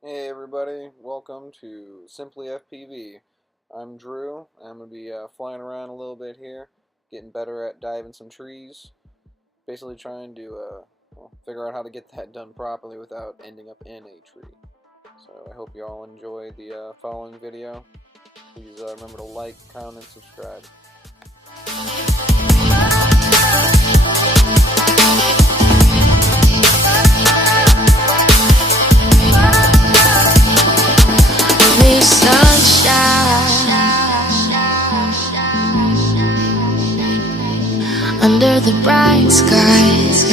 Hey everybody, welcome to Simply FPV. I'm Drew. I'm going to be flying around a little bit here, getting better at diving some trees, basically trying to figure out how to get that done properly without ending up in a tree. So I hope you all enjoy the following video. Please remember to like, comment, and subscribe. Under the bright skies,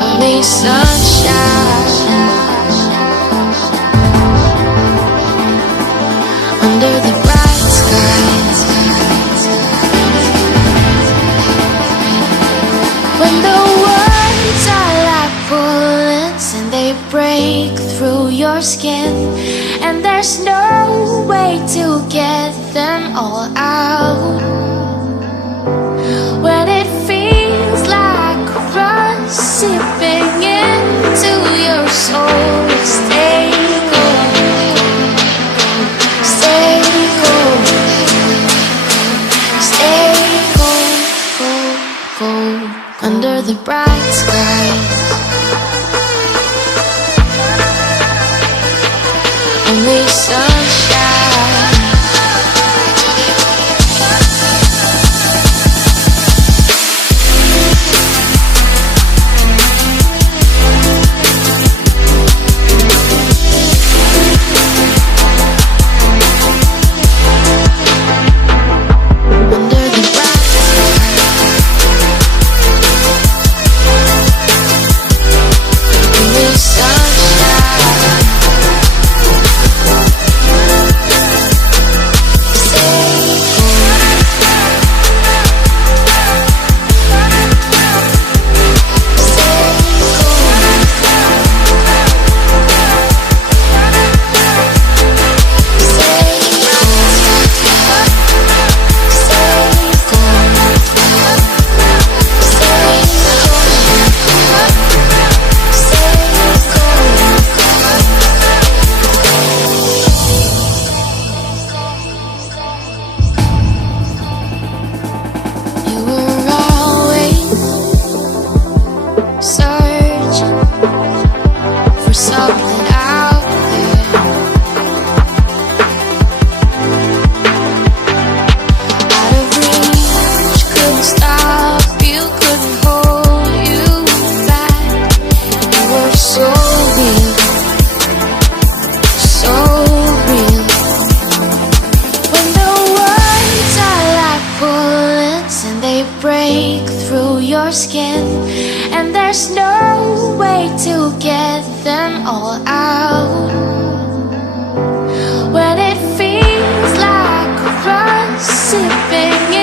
only sunshine. Under the bright skies, when the words are like bullets and they break through your skin, and there's no way to get them all out. When it feels like rust seeping into your soul, stay cold, stay cold, stay cold, cold, cold. Under the bright skies, only sunshine. Break through your skin, and there's no way to get them all out. When it feels like rust seeping